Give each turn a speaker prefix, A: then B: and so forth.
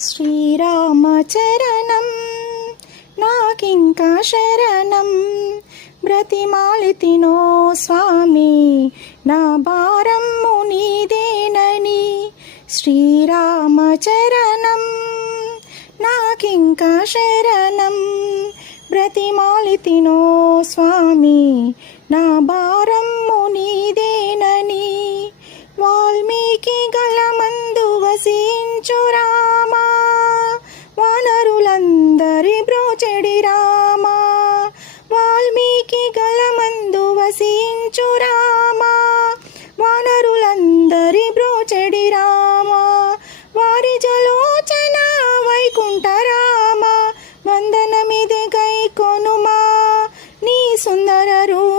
A: శ్రీరామచరణం నాకింకా శరణం. బ్రతిమాలితినో స్వామి నా భారము నీదేనని. శ్రీరామచరణం నాకింకా శరణం. బ్రతిమాలితినో స్వామి నా భారము ಸುಂದರರು